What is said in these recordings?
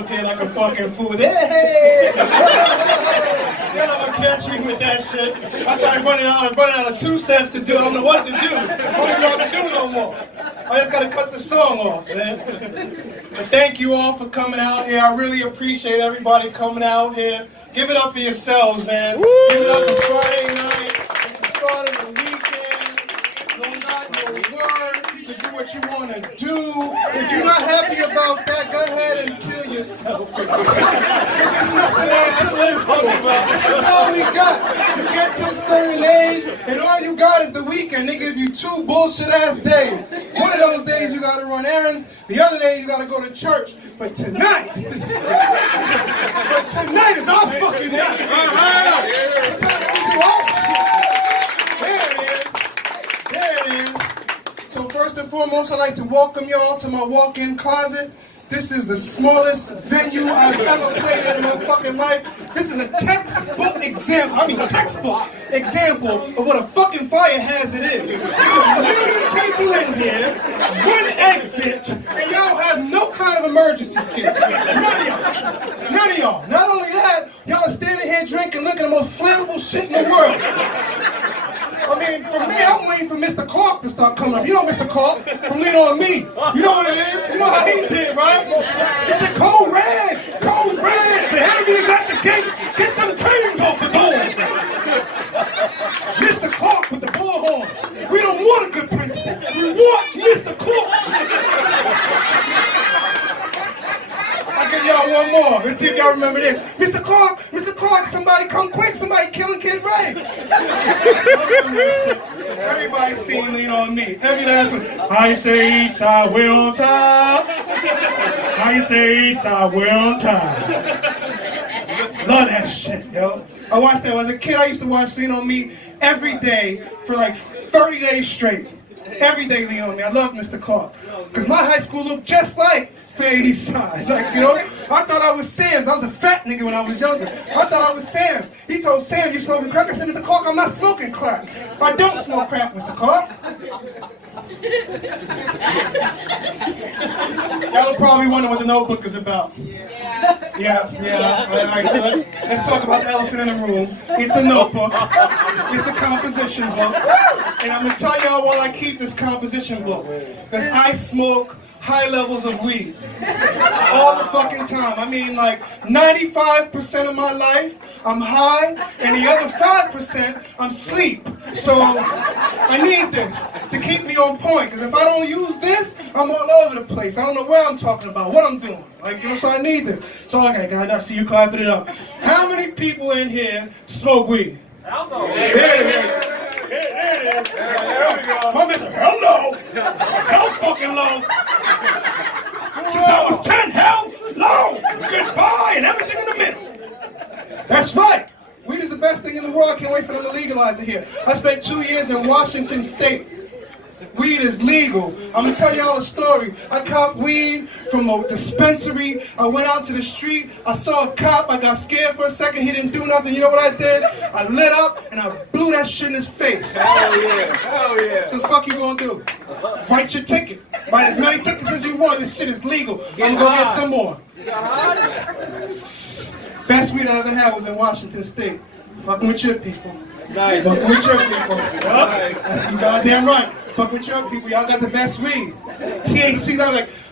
up here like a fucking fool. Hey! You're not gonna catch me with that shit. I started running out of 2 steps to do. I don't know what to do. I don't know what to do no more. I just gotta cut the song off, man. But thank you all for coming out here. I really appreciate everybody coming out here. Give it up for yourselves, man. Woo! Give it up for Friday night. It's the start of the weekend. No not, no word. You can do what you want to do. If you're not happy about that, go ahead and kill yourself. There's nothing else to live for. This is all we got. You get to a certain age, and all you got is the weekend. They give you 2 bullshit-ass days. One of those days you got to run errands. The other day you got to go to church. But tonight is our fucking night. It's time to do our shit. There it is. So first and foremost, I'd like to welcome y'all to my walk-in closet. This is the smallest venue I've ever played in my fucking life. This is a textbook example of what a fucking fire hazard is. There's a million people in here, 1 exit, and y'all have no kind of emergency skills. None of y'all. Not only that, y'all are standing here drinking, looking at the most flammable shit in the world. I mean, for me, I'm waiting for Mr. Clark to start coming up. You know Mr. Clark from Lean On Me. You know what it is? You know how he did, right? It's a cold red. Cold red. The enemy got the gate. Get them chains off the door. Mr. Clark with the bullhorn. We don't want a good principal. We want Mr. Clark. I'll give y'all one more. Let's see if y'all remember this. Mr. Clark, somebody come quick. Somebody killing Kid Ray. Everybody's seen Lean On Me. Every last one. How you say Eastside, we're on top. How you say Eastside, we're on top. Love that shit, yo. I watched that. As a kid, I used to watch Lean On Me every day for like 30 days straight. Every day Lean On Me. I love Mr. Clark. Because my high school looked just like Eastside. Like, you know, I thought I was Sam's. I was a fat nigga when I was younger. I thought I was Sam's. He told Sam, you smoking crack? I said, Mr. Clark, I'm not smoking crack. I don't smoke crack, Mr. Clark. Y'all probably wonder what the Notebook is about. Yeah. All right, so let's talk about the elephant in the room. It's a notebook. It's a composition book. And I'm going to tell y'all why I keep this composition book. Because I smoke high levels of weed all the fucking time. I mean, like 95% of my life I'm high, and the other 5% I'm asleep. So I need this to keep me on point, because if I don't use this, I'm all over the place. I don't know where I'm talking about, what I'm doing. Like, you know, so I need this. So okay, guys, I see you clapping it up. How many people in here smoke weed? Hell no. There it is. There we go. My Mr. Hell no. Hell fucking low. Since I was 10, hell low. Goodbye and everything in the middle. That's right. Weed is the best thing in the world. I can't wait for them to legalize it here. I spent 2 years in Washington State. Weed is legal. I'm going to tell y'all a story. I copped weed from a dispensary. I went out to the street. I saw a cop. I got scared for a second. He didn't do nothing. You know what I did? I lit up and I blew that shit in his face. Hell yeah. Hell yeah. So what the fuck you going to do? Write your ticket. Write as many tickets as you want. This shit is legal. I'm going to go get some more. Best weed I ever had was in Washington State. Fucking with your people. Nice. Fucking with your people. Nice. That's you goddamn right. Fuck with your people, y'all got the best weed. THC,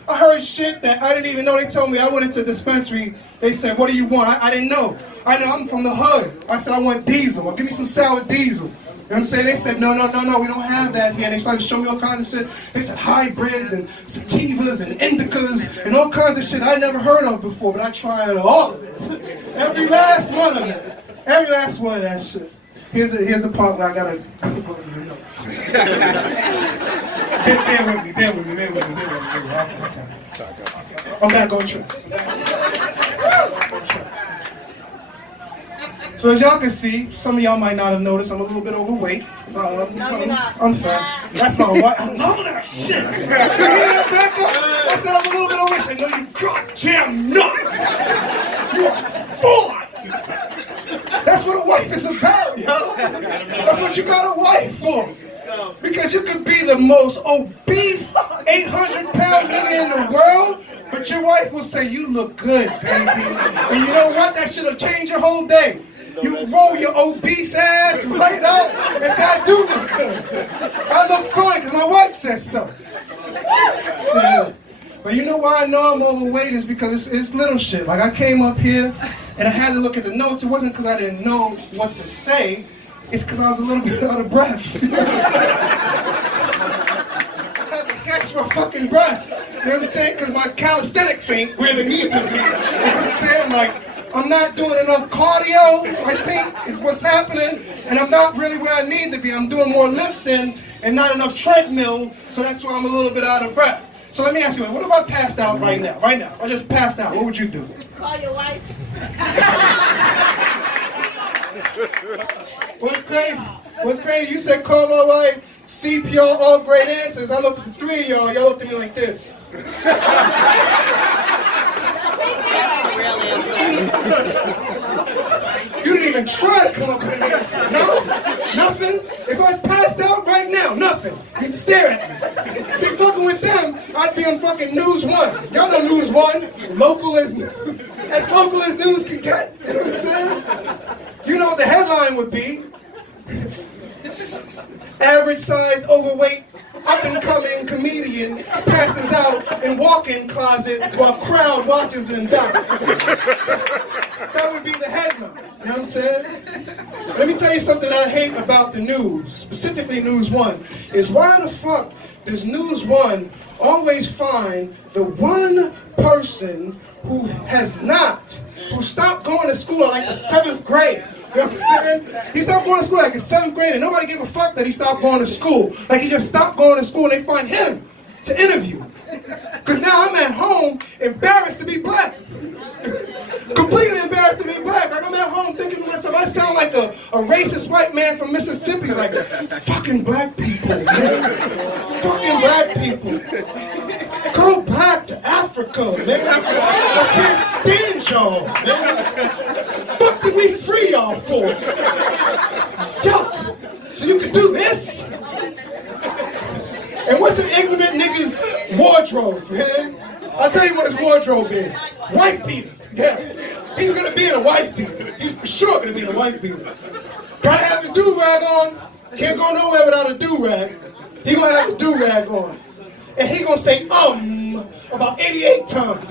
I heard shit that I didn't even know. They told me, I went into a dispensary, they said, what do you want? I didn't know. I know, I'm from the hood. I said, I want diesel. Well, give me some sour diesel. You know what I'm saying? They said, no, we don't have that here. And they started showing me all kinds of shit. They said hybrids and sativas and indicas and all kinds of shit I never heard of before, but I tried all of it. Every last one of it. Every last one of that shit. Here's the part where I gotta go to the notes. bear with me. I'm back on track. So as y'all can see, some of y'all might not have noticed, I'm a little bit overweight. I'm fat. That's my wife. I love that shit. You hear that back up? I said I'm a little bit overweight. I said, no, you goddamn not. You're full. That's what a wife is about, yo. That's what you got a wife for. Because you could be the most obese 800-pound nigga in the world, but But your wife will say, you look good, baby. And you know what? That should have changed your whole day. You roll your obese ass right up and say, I do look good. I look fine because my wife says so. Yeah. But you know why I know I'm overweight is because it's little shit. Like I came up here and I had to look at the notes. It wasn't because I didn't know what to say. It's because I was a little bit out of breath. I had to catch my fucking breath. You know what I'm saying? Because my calisthenics ain't where it needs to be. You know what I'm saying? Like, I'm not doing enough cardio, I think, is what's happening. And I'm not really where I need to be. I'm doing more lifting and not enough treadmill. So that's why I'm a little bit out of breath. So let me ask you, what if I passed out right now? Right now, I just passed out. What would you do? Call your wife. What's crazy? What's crazy? You said call my wife. CPR, all great answers. I looked at the three of y'all. Y'all looked at me like this. That's the real answer. You didn't even try to come up with an answer. No? Nothing? If I passed out right now, nothing. You'd stare at me. See, fucking with them, I'd be on fucking News 1. Y'all know News 1? Local as local as news can get. You know what I'm saying? You know what the headline would be? Average sized, overweight, up and coming comedian passes out in walk-in closet while crowd watches him die. That would be the headline. You know what I'm saying? Let me tell you something that I hate about the news, specifically News 1, is why the fuck does News 1 always find the one person who stopped going to school at like the 7th grade? You know what I'm saying? He stopped going to school like in 7th grade and nobody gave a fuck that he stopped going to school. Like he just stopped going to school and they find him to interview. Because now I'm at home embarrassed to be black. Completely embarrassed to be black. Like I'm at home thinking to myself, I sound like a racist white man from Mississippi. Like, fucking black people, man. Fucking black people. Go back to Africa, man. I can't stand y'all, man. Fuck did we free y'all for? Yo, so you can do this? And what's an ignorant nigga's wardrobe, man? I'll tell you what his wardrobe is. Wife beater. Yeah. He's gonna be in a wife beater. He's for sure gonna be in a wife beater. Gotta have his do-rag on. Can't go nowhere without a do-rag. He gonna have his do-rag on. And he gonna say about 88 times.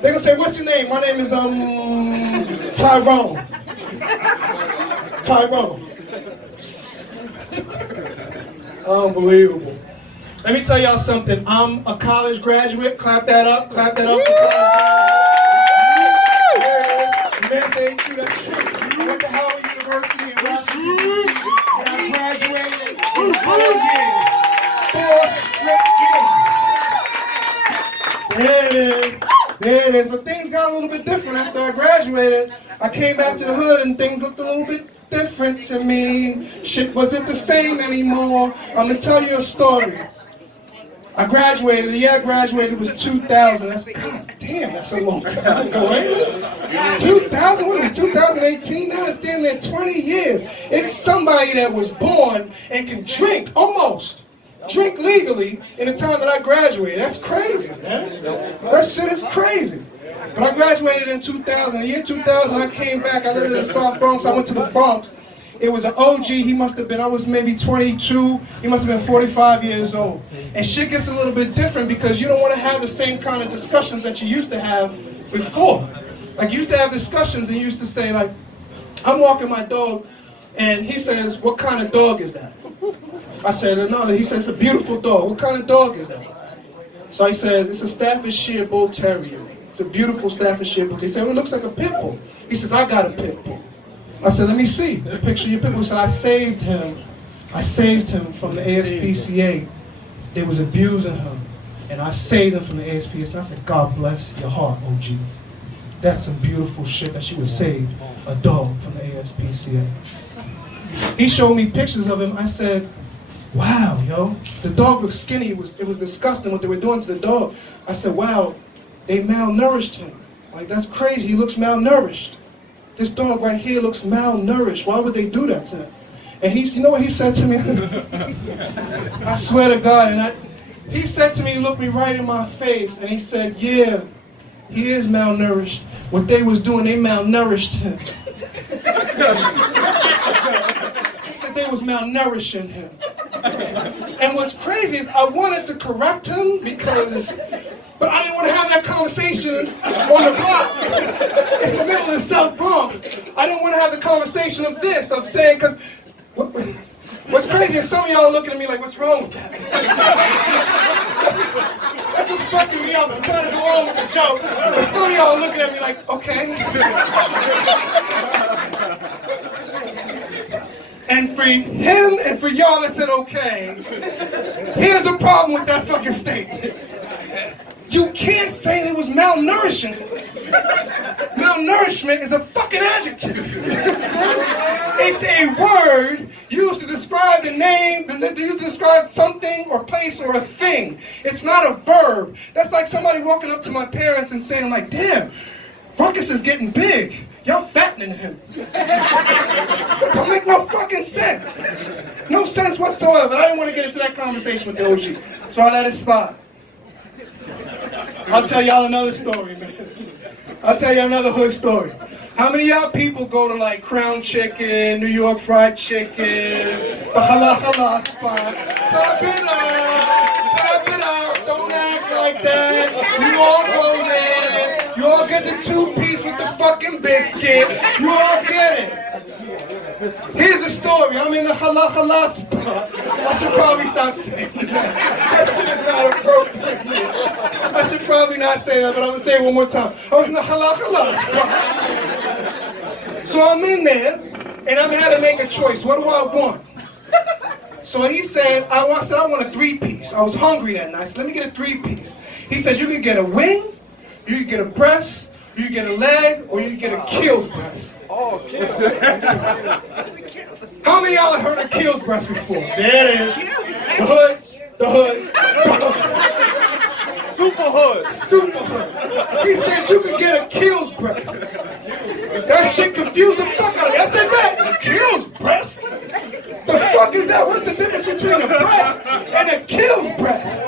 They gonna say, what's your name? My name is Tyrone. Tyrone. Unbelievable. Let me tell y'all something. I'm a college graduate. Clap that up. Clap that up. The man say ain't true, that's true. I went to Howard University in Washington, D.C. and I graduated in 4 years. 4 straight years. There it is. There it is. But things got a little bit different after I graduated. I came back to the hood and things looked a little bit different to me. Shit wasn't the same anymore. I'm gonna tell you a story. I graduated, the year I graduated was 2000. That's, god damn, that's a long time ago, ain't it? 2000, what is it, 2018 now? It's damn near 20 years. It's somebody that was born and can drink, almost. Drink legally in the time that I graduated. That's crazy, man. That shit is crazy. But I graduated in 2000. The year 2000, I came back. I lived in the South Bronx. I went to the Bronx. It was an OG. He must have been, I was maybe 22. He must have been 45 years old. And shit gets a little bit different because you don't want to have the same kind of discussions that you used to have before. Like, you used to have discussions and you used to say, like, I'm walking my dog, and he says, what kind of dog is that? I said, another. He says, it's a beautiful dog. What kind of dog is that? So I said, it's a Staffordshire Bull Terrier. It's a beautiful Staffordshire Bull Terrier. He said, well, it looks like a pit bull. He says, I got a pit bull. I said, let me see the picture of your pit bull. He said, I saved him from the ASPCA. They was abusing him. And I saved him from the ASPCA. I said, God bless your heart, OG. That's some beautiful shit that you would save a dog from the ASPCA. He showed me pictures of him. I said, wow, yo. The dog looked skinny. It was disgusting what they were doing to the dog. I said, wow, they malnourished him. Like, that's crazy. He looks malnourished. This dog right here looks malnourished. Why would they do that to him? And you know what he said to me? I swear to God, and He said to me, he looked me right in my face, and he said, yeah, he is malnourished. What they was doing, they malnourished him. He said they was malnourishing him. And what's crazy is I wanted to correct him but I didn't want to have that conversation on the block in the middle of the South Bronx. I didn't want to have the conversation of saying, because what's crazy is some of y'all are looking at me like, what's wrong with that? That's what's fucking me up. I'm trying to go on with the joke, but some of y'all are looking at me like, okay. And for him and for y'all that said okay, here's the problem with that fucking statement. You can't say it was malnourishing. Malnourishment is a fucking adjective. It's a word used to describe used to describe something or place or a thing. It's not a verb. That's like somebody walking up to my parents and saying, like, damn, Ruckus is getting big. Y'all fattening him. Don't make no fucking sense. No sense whatsoever. I didn't want to get into that conversation with the OG, so I let it slide. I'll tell y'all another story, man. I'll tell you another hood story. How many of y'all people go to like Crown Chicken, New York Fried Chicken, the Hala spot? Clap it up, don't act like that. You all go there. You all get the 2-piece with the fucking biscuit. You all get it. Here's a story. I'm in the Hala spot. I should probably stop saying that. That shit is not appropriate. I should probably not say that, but I'm gonna say it one more time. I was in the Hala spot. So I'm in there, and I'm had to make a choice. What do I want? So he said, I want a 3-piece. I was hungry that night, so let me get a 3-piece. He says, you can get a wing, you can get a breast, you can get a leg, or you can get a Keel's breast. Oh, Keel. How many of y'all have heard of Keel's breast before? There it is. The hood. Super hood. He said you could get a Keel's breast. That shit confused the fuck out of me. I said that. Keel's breast? The fuck is that? What's the difference between a breast and a Keel's breast?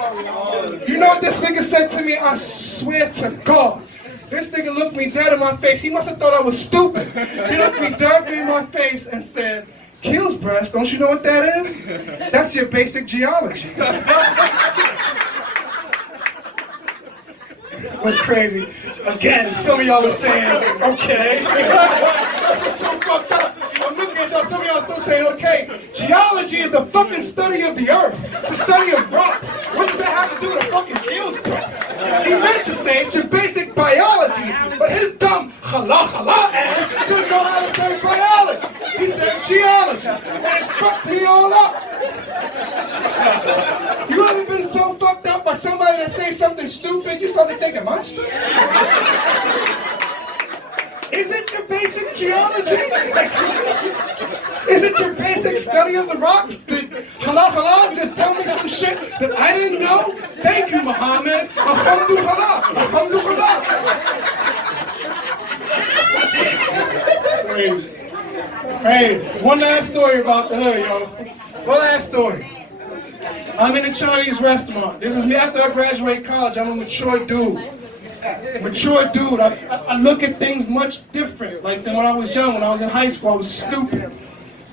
You know what this nigga said to me? I swear to God. This nigga looked me dead in my face. He must have thought I was stupid. He looked me directly in my face and said, Keel's breast, don't you know what that is? That's your basic geology. What's crazy? Again, some of y'all are saying, okay. That's what's so fucked up. I'm looking at y'all, some of y'all still saying, okay. Geology is the fucking study of the earth. It's the study of rocks. What does that have to do with a fucking Keel's breast? He meant to say it's your basic biology, but his dumb hala ass didn't know how to say biology. He said geology, and it fucked me all up. You ever been so fucked up by somebody that says something stupid, you start to think, am I stupid? Is it your basic geology? Is it your basic study of the rocks? Did hala just tell me some shit that I didn't know? Thank you, Muhammad. Alhamdulillah. Hey, one last story about the hood, yo. One last story. I'm in a Chinese restaurant. This is me after I graduate college. I'm a mature dude. I look at things much different, like than when I was young. When I was in high school, I was stupid.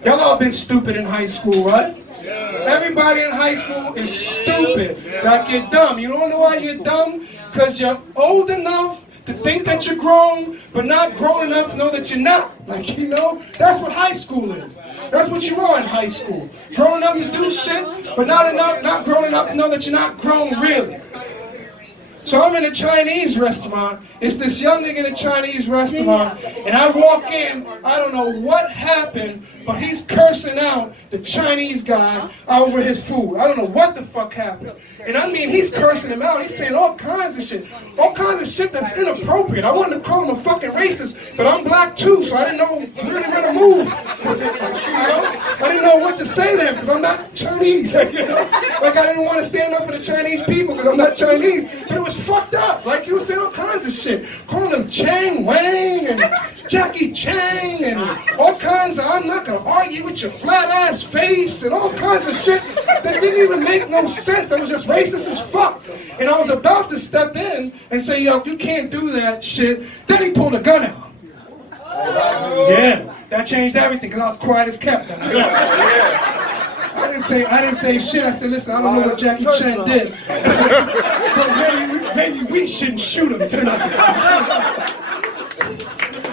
Y'all all been stupid in high school, right? Everybody in high school is stupid. Like you're dumb. You don't know why you're dumb? Because you're old enough to think that you're grown, but not grown enough to know that you're not. Like, you know, that's what high school is. That's what you are in high school. Grown enough to do shit, but not grown enough to know that you're not grown really. So I'm in a Chinese restaurant. It's this young nigga in a Chinese restaurant, and I walk in, I don't know what happened, but he's cursing out the Chinese guy over his food. I don't know what the fuck happened. And I mean, he's cursing him out. He's saying all kinds of shit that's inappropriate. I wanted to call him a fucking racist, but I'm black too, so I didn't know really where to move. You know? I didn't know what to say to him because I'm not Chinese. You know? Like I didn't want to stand up for the Chinese people because I'm not Chinese. But it was fucked up. Like he was saying all kinds of shit, calling them Chang Wang and Jackie Chan and all kinds of, I'm not gonna argue with your flat ass face and all kinds of shit that didn't even make no sense. That was just racist as fuck. And I was about to step in and say, yo, you can't do that shit. Then he pulled a gun out. Yeah, that changed everything because I was quiet as kept. I didn't say shit. I said, listen, I don't know what Jackie Chan did, but maybe we shouldn't shoot him tonight.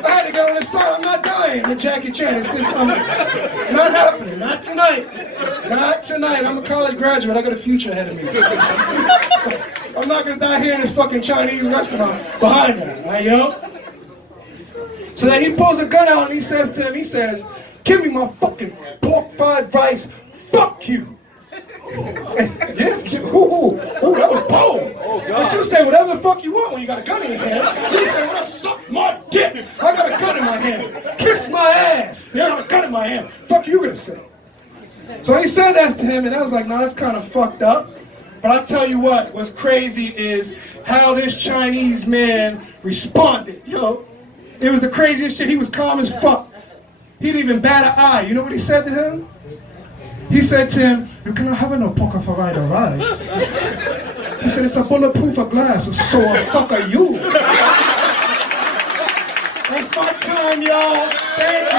I had to go on the side. I'm not dying with Jackie Chan. It's not happening. Not tonight. Not tonight. I'm a college graduate. I got a future ahead of me. I'm not gonna die here in this fucking Chinese restaurant behind me. Right, yo? So then he pulls a gun out and he says to him, he says, give me my fucking pork fried rice. Fuck you. Yeah, ooh, that was bold. But you say whatever the fuck you want when you got a gun in your hand. He said, well, suck my dick. I got a gun in my hand. Kiss my ass. I got a gun in my hand. Fuck you gonna say? So he said that to him, and I was like, no, that's kind of fucked up. But I tell you what's crazy is how this Chinese man responded. Yo, it was the craziest shit. He was calm as fuck. He didn't even bat an eye. You know what he said to him? He said to him, you cannot have no poker for ride or ride. He said, it's a bulletproof glass, so what the fuck are you? That's my time, y'all. Thank you.